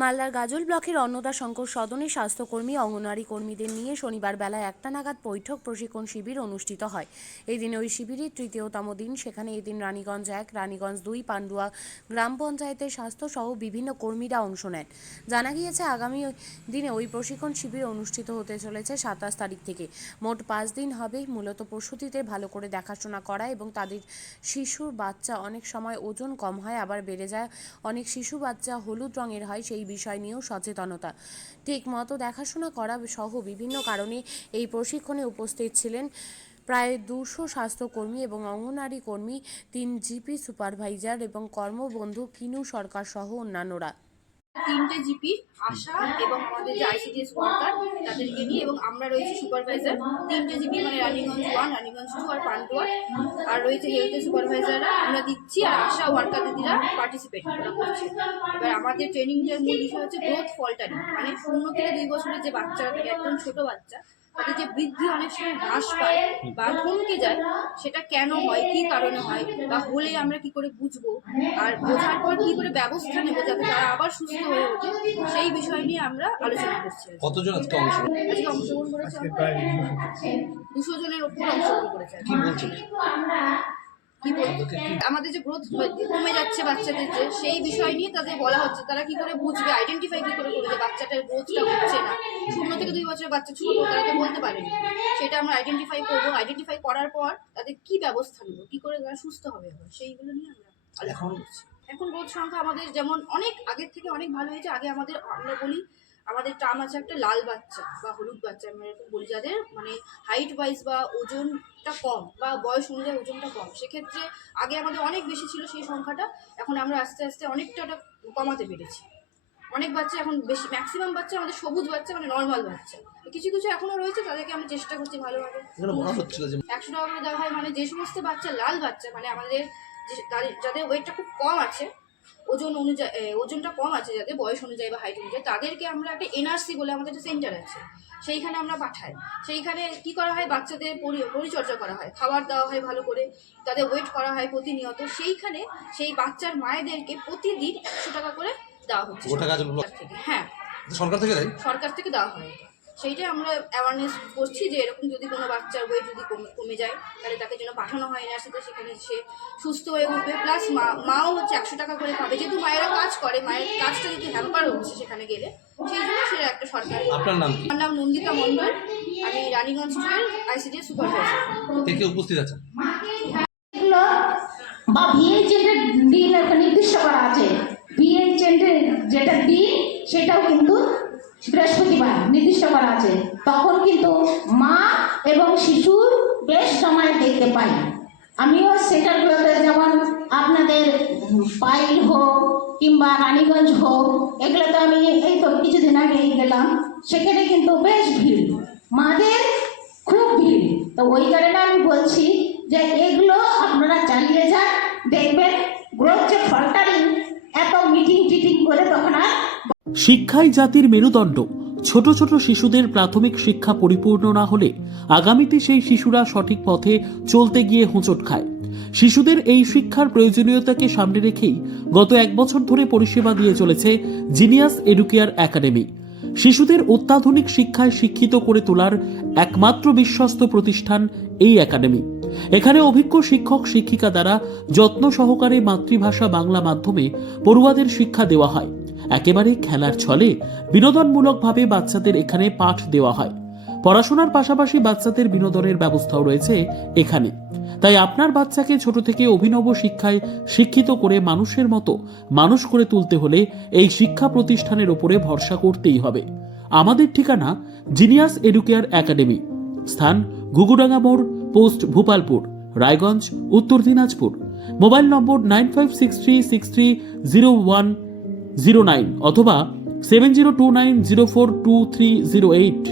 মালদার গাজল ব্লকের অন্নদা শঙ্কর সদনে স্বাস্থ্যকর্মী অঙ্গনওয়াড়ি কর্মীদের নিয়ে শনিবার বেলা 1টা নাগাদ বৈঠক প্রশিক্ষণ শিবির অনুষ্ঠিত হয়। এই দিন ওই শিবিরের তৃতীয়তম দিন। সেখানে এদিন রানীগঞ্জ 1, রানীগঞ্জ 2, পান্ডুয়া গ্রাম পঞ্চায়েতের স্বাস্থ্য সহ বিভিন্ন কর্মীরা অংশ নেন। জানা গিয়েছে আগামী দিনে ওই প্রশিক্ষণ শিবির অনুষ্ঠিত হতে চলেছে 27 তারিখ থেকে। মোট 5 দিন হবে। মূলত প্রসূতিতে ভালো করে দেখাশোনা করা এবং তাদের শিশুর বাচ্চা অনেক সময় ওজন কম হয়, আবার বেড়ে যায়। অনেক শিশু বাচ্চা হলুদ রঙের হয়, সেই বিষয় নিয়েও সচেতনতা, ঠিক মতো দেখাশোনা করা সহ বিভিন্ন কারণে এই প্রশিক্ষণে উপস্থিত ছিলেন প্রায় 200 স্বাস্থ্যকর্মী এবং অঙ্গনওয়াড়ি কর্মী, 3 জিপি সুপারভাইজার এবং কর্মবন্ধু কিনু সরকার সহ অন্যান্যরা। 3টে জিপি আশা এবং আমাদের যে আইসিডিএস ওয়ার্কার তাদেরকে নিয়ে, এবং আমরা রয়েছি সুপারভাইজার 3টে জিপি মানে রানীগঞ্জ 1, রানীগঞ্জ 2 আর পান্ডুয়া, আর রয়েছে হেলথের সুপারভাইজাররা আমরা দিচ্ছি, আর আশা ওয়ার্কার দিদিরা পার্টিসিপেট করছে। এবার আমাদের ট্রেনিংটার মূল বিষয় হচ্ছে গ্রোথ ফল্টারিং, মানে 0 থেকে 2 বছরের যে বাচ্চা থাকে, একদম ছোট বাচ্চা, তাদের যে বৃদ্ধি অনেক সময় হ্রাস পায় বা থমকে যায়, সেটা কেন হয়, কি কারণে হয়, বা হলে আমরা কি করে বুঝবো, আর বোঝার পর কি করে ব্যবস্থা নেবো যাতে তারা আবার সুস্থ হয়ে ওঠে, সেই বিষয় নিয়ে আমরা আলোচনা করছি। কতজন আজকে অংশগ্রহণ করেছে? 200 জনের ওপর অংশগ্রহণ করেছে। কি বলতো, আমাদের যে গ্রোথ কমে যাচ্ছে বাচ্চাদের, যে সেই বিষয় নিয়ে তাদের বলা হচ্ছে, তারা কি করে বুঝবে, আইডেন্টিফাই কি করে করবে যে বাচ্চাটার গ্রোথটা হচ্ছে না। 0 থেকে 2 বছরের বাচ্চা ছোট, তারা তো বলতে পারেনি, সেটা আমরা আইডেন্টিফাই করবো। আইডেন্টিফাই করার পর তাদের কি ব্যবস্থা নেবো, কি করে তারা সুস্থ হবে, সেইগুলো নিয়ে আমরা আলোচনা করছি। এখন গ্রোথ সংখ্যা আমাদের যেমন অনেক আগের থেকে অনেক ভালো হয়েছে। আগে আমরা বলি আমাদের টার্ম আছে একটা লাল বাচ্চা বা হলুদ বাচ্চা, আমরা এরকম বলি, যাদের মানে হাইট ওয়াইজ বা ওজনটা কম বা বয়স অনুযায়ী ওজনটা কম। সেক্ষেত্রে আগে আমাদের অনেক বেশি ছিল সেই সংখ্যাটা, এখন আমরা আস্তে আস্তে অনেকটা কমাতে পেরেছি। অনেক বাচ্চা এখন বেশি, ম্যাক্সিমাম বাচ্চা আমাদের সবুজ বাচ্চা, মানে নর্মাল বাচ্চা। কিছু কিছু এখনও রয়েছে, তাদেরকে আমরা চেষ্টা করছি ভালোভাবে। 100 টাকা করে দেওয়া হয়, মানে যে সমস্ত বাচ্চা লাল বাচ্চা, মানে আমাদের যাদের ওয়েটটা খুব কম আছে, ওজন অনুযায়ী ওজনটা কম আছে, যাদের বয়স অনুযায়ী বা হাইট অনুযায়ী, তাদেরকে আমরা একটা এনআরসি বলে আমাদের একটা সেন্টার আছে, সেইখানে আমরা পাঠাই। সেইখানে কি করা হয়, বাচ্চাদের পরিচর্যা করা হয়, খাবার দেওয়া হয় ভালো করে, তাদের ওয়েট করা হয় প্রতিনিয়ত। সেইখানে সেই বাচ্চার মায়েদেরকে প্রতিদিন 100 টাকা করে দেওয়া হচ্ছে হ্যাঁ, সরকার থেকে দেওয়া হয়। সেইটাই আমরা অ্যাওয়ারনেস করছি যে এরকম যদি কোনো বাচ্চার ওয়েট যদি কমে যায়, তাহলে তাকে জন্য পাঠানো হয় এনআরসিতে, সেখানে সে সুস্থ হয়ে উঠবে। প্লাস মাও হচ্ছে 100 টাকা করে পাবে, যেহেতু মায়েরা কাজ করে, মায়ের কাজটা যদি হ্যাম্পার হচ্ছে সেখানে গেলে, সেই জন্য সেটা একটা সরকার। আপনার নাম কি? আমার নাম নন্দিতা মণ্ডল, আমি রানীগঞ্জ 2 আইসিডিএস সুপারভাইজার। কে উপস্থিত আছেন? বা ভিএইচএন্টের দিন নির্দিষ্ট করা আছে, ভিএইচএন্টের যেটা দিন সেটাও কিন্তু বৃহস্পতিবার নির্দিষ্ট করা আছে। তখন কিন্তু মা এবং শিশুর বেশ সময় দেখতে পাই। আমিও সেন্টারগুলোতে, যেমন আপনাদের পাইল হোক কিংবা রানীগঞ্জ হোক, এগুলোতে আমি এই তো কিছুদিন আগেই গেলাম, সেখানে কিন্তু বেশ ভিড়, মাদের খুব ভিড়। তো ওই কারণে আমি বলছি যে এগুলো আপনারা চালিয়ে যান, দেখবেন গ্রোথ যে ফল্টারিং, এত মিটিং টিটিং করে তখন আর। শিক্ষাই জাতির মেরুদণ্ড। ছোট ছোট শিশুদের প্রাথমিক শিক্ষা পরিপূর্ণ না হলে আগামীতে সেই শিশুরা সঠিক পথে চলতে গিয়ে হোঁচট খায়। শিশুদের এই শিক্ষার প্রয়োজনীয়তাকে সামনে রেখেই গত 1 বছর ধরে পরিষেবা দিয়ে চলেছে জিনিয়াস এডুকেয়ার একাডেমি। শিশুদের অত্যাধুনিক শিক্ষায় শিক্ষিত করে তোলার একমাত্র বিশ্বস্ত প্রতিষ্ঠান এই একাডেমি। এখানে অভিজ্ঞ শিক্ষক শিক্ষিকা দ্বারা যত্ন সহকারে মাতৃভাষা বাংলা মাধ্যমে পড়ুয়াদের শিক্ষা দেওয়া হয়। একেবারে খেলার ছলে বিনোদনমূলকভাবে বাচ্চাদের এখানে পাঠ দেওয়া হয়। পড়াশোনার পাশাপাশি বাচ্চাদের বিনোদনের ব্যবস্থাও রয়েছে এখানে। তাই আপনার বাচ্চাকে ছোট থেকে অভিনব শিক্ষায় শিক্ষিত করে মানুষের মতো মানুষ করে তুলতে হলে এই শিক্ষা প্রতিষ্ঠানের উপরে ভরসা করতেই হবে। আমাদের ঠিকানা জিনিয়াস এডুকেয়ার একাডেমি, স্থান ঘুঘুডাঙ্গা মোড়, পোস্ট ভূপালপুর, রায়গঞ্জ, উত্তর দিনাজপুর। মোবাইল নম্বর 9563630109 অথবা 7029042308।